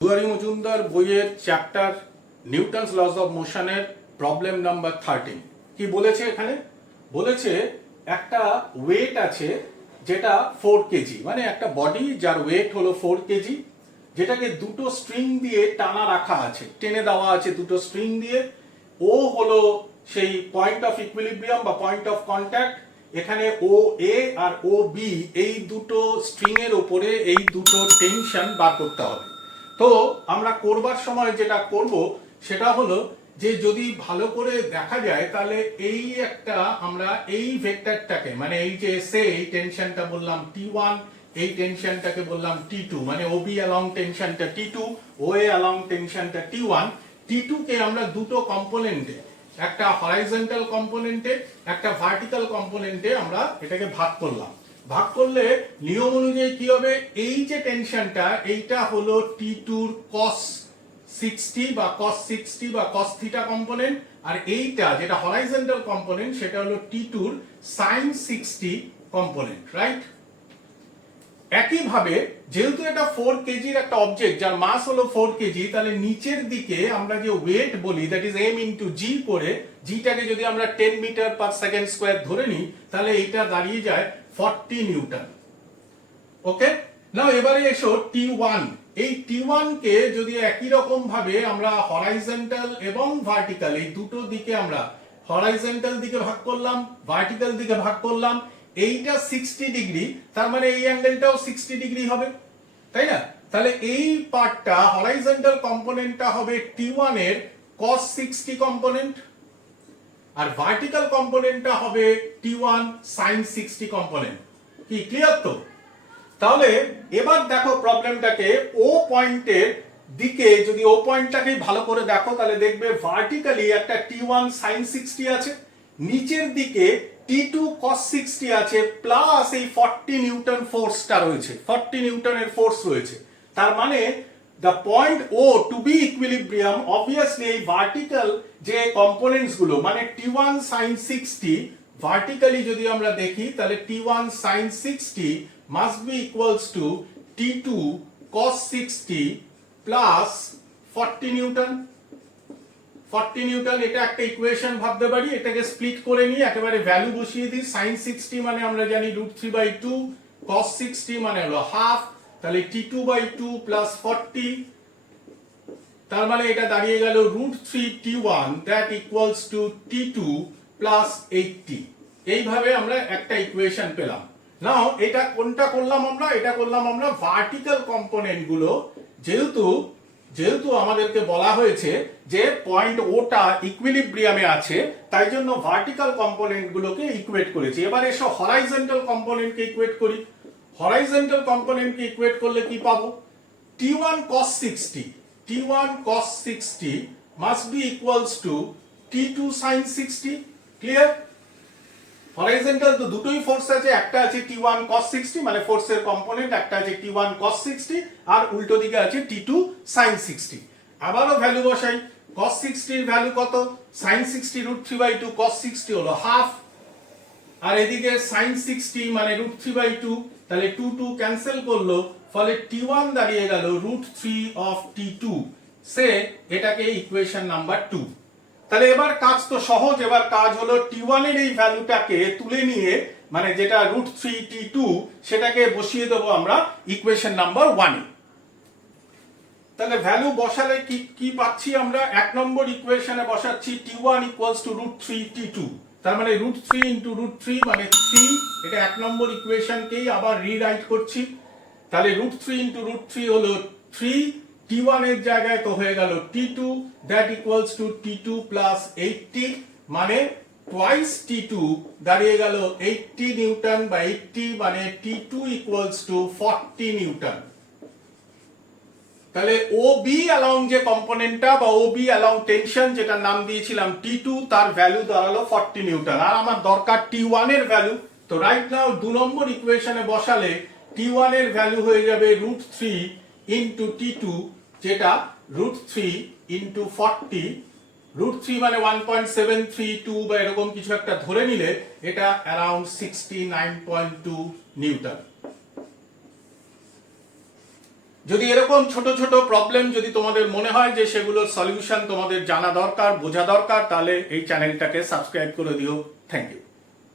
দুয়ারি মজুমদার বইয়ের chapter Newton's laws of মোশনের problem number 13 কি বলেছে এখানে বলেছে একটা ওয়েট আছে যেটা 4 কেজি মানে একটা বডি যার ওয়েট হলো 4 কেজি যেটাকে দুটো স্ট্রিং দিয়ে টানা রাখা আছে টেনে দেওয়া আছে দুটো স্ট্রিং দিয়ে ও হলো সেই পয়েন্ট অফ ইকুইলিব্রিয়াম বা পয়েন্ট অফ কন্ট্যাক্ট এখানে ও এ আর ও বি এই দুটো স্ট্রিং এর উপরে এই দুটো টেনশন বার করতে হবে। তো আমরা করবার সময় যেটা করব সেটা হলো যে যদি ভালো করে দেখা যায় তাহলে এই একটা আমরা এই ভেক্টরটাকে মানে এই যে সে এই টেনশনটা বললাম T1 এই টেনশনটাকে বললাম T2 মানে OB along টেনশনটা T2 OA along টেনশনটা T1 T2 কে আমরা দুটো কম্পোনেন্টে একটা হরাইজন্টাল কম্পোনেন্টে একটা ভার্টিক্যাল কম্পোনেন্টে আমরা এটাকে ভাগ করলাম। ভাগ করলে নিয়ম অনুযায়ী কি হবে এই যে টেনশনটা এইটা হলো T2 এর cos 60 বা cos 60 বা cos থিটা কম্পোনেন্ট আর এইটা যেটা হরাইজন্টাল কম্পোনেন্ট সেটা হলো T2 এর sin 60 কম্পোনেন্ট রাইট। একই ভাবে যেহেতু এটা 4 কেজির একটা অবজেক্ট যার মাস হলো 4 কেজি তাহলে নিচের দিকে আমরা যে ওয়েট বলি that is m into g করে gটাকে যদি আমরা 10 মিটার পার সেকেন্ড স্কয়ার ধরে নিই তাহলে এটা দাঁড়িয়ে যায় 40 নিউটন। ওকে নাও এবারে এসো T1 এই T1 কে যদি একই রকম ভাবে আমরা হরাইজন্টাল এবং ভার্টিক্যাল এই দুটো দিকে আমরা হরাইজন্টাল দিকে ভাগ করলাম ভার্টিক্যাল দিকে ভাগ করলাম এইটা 60 ডিগ্রি তার মানে এই অ্যাঙ্গেলটাও 60 ডিগ্রি হবে তাই না। তাহলে এই পার্টটা হরাইজন্টাল কম্পোনেন্টটা হবে T1 এর cos 60 কম্পোনেন্ট আর ভার্টিক্যাল কম্পোনেন্টটা হবে T1 sin 60 কম্পোনেন্ট। কি ক্লিয়ার তো? তাহলে এবার দেখো প্রবলেমটাকে ও পয়েন্টের দিকে যদি ও পয়েন্টটাকে ভালো করে দেখো তাহলে দেখবে ভার্টিক্যালি একটা T1 sin 60 আছে নিচের দিকে T2 cos 60 আছে প্লাস এই 40 নিউটন ফোর্সটা রয়েছে 40 নিউটনের ফোর্স রয়েছে তার মানে the point O to be equilibrium obviously এই ভার্টিক্যাল যে কম্পোনেন্টস গুলো মানে T1 sin 60 ভার্টিক্যালি যদি আমরা দেখি তাহলে T1 sin 60 must be equals to T2 cos 60 plus 40 Newton 40 Newton এটা একটা ইকুয়েশন ভাবতে পারি এটাকে স্প্লিট করে নিয়ে একেবারে ভ্যালু বসিয়ে দিই sin 60 মানে আমরা জানি √3/2 cos 60 মানে হলো হাফ তাহলে T2/2 plus 40 তার মানে এটা দাঁড়িয়ে গেল √3T1 that equals to T2 plus 80 এইভাবে আমরা একটা ইকুয়েশন পেলাম। নাও এটা কোনটা করলাম আমরা এটা করলাম আমরা ভার্টিক্যাল কম্পোনেন্ট গুলো যেহেতু আমাদেরকে বলা হয়েছে যে পয়েন্ট ওটা ইকুইলিব্রিয়ামে আছে তাই জন্য ভার্টিক্যাল কম্পোনেন্ট গুলোকে ইকুয়েট করেছি। এবার এসো হরাইজন্টাল কম্পোনেন্টকে ইকুয়েট করি। হরাইজন্টাল কম্পোনেন্টকে ইকুয়েট করলে কি পাবো T1 cos 60 must be equals to T2 sin 60 clear. Horizontal তো দুটোই ফোর্স আছে একটা আছে T1 cos 60 মানে ফোর্সের কম্পোনেন্ট একটা আছে T1 cos 60 আর উল্টো দিকে আছে T2 sin 60 আবারও ভ্যালু বসাই cos 60 এর ভ্যালু কত sin 60 √3/2 cos 60 হলো হাফ আর এদিকে sin 60 মানে √3/2 তাহলে 2 ক্যান্সেল করলো ফলে T1 দাঁড়িয়ে গেল √3 of T2 সে এটাকে ইকুয়েশন নাম্বার 2। তাহলে এবার কাজ তো সহজ এবার কাজ হলো T1 এর এই ভ্যালুটাকে তুলে নিয়ে মানে যেটা √3T2 সেটাকে বসিয়ে দেব আমরা ইকুয়েশন নাম্বার 1 এ। তাহলে ভ্যালু বসালে কি পাচ্ছি আমরা এক নম্বর ইকুয়েশনে বসাচ্ছি T1 √3T2 তার মানে √3 * √3 মানে 3 এটা এক নম্বর ইকুয়েশনকেই আবার রিরাইট করছি তাহলে √3 * √3 হলো 3 T1 এর জায়গায় তো হয়ে গেল T2 that equals to T2 plus 80 মানে twice T2 দাঁড়িয়ে গেল 80 নিউটন বা 80 মানে T2 equals to 40 নিউটন। তাহলে OB along যে কম্পোনেন্টটা বা OB along টেনশন যেটা নাম দিয়েছিলাম T2 তার ভ্যালু দাঁড়ালো 40 নিউটন আর আমার দরকার T1 এর ভ্যালু তো রাইট নাও 2 নম্বর ইকুয়েশনে বসালে T1 এর ভ্যালু হয়ে যাবে √3 into T2 যেটা √3 into 40 √3 মানে 1.732 বা এরকম কিছু একটা ধরে নিলে এটা অ্যারাউন্ড 69.2 নিউটন। যদি এরকম ছোট ছোট প্রবলেম যদি তোমাদের মনে হয় যে সেগুলোর সলিউশন তোমাদের জানা দরকার, বোঝা দরকার, তাহলে এই চ্যানেলটাকে সাবস্ক্রাইব করে দিও। Thank you.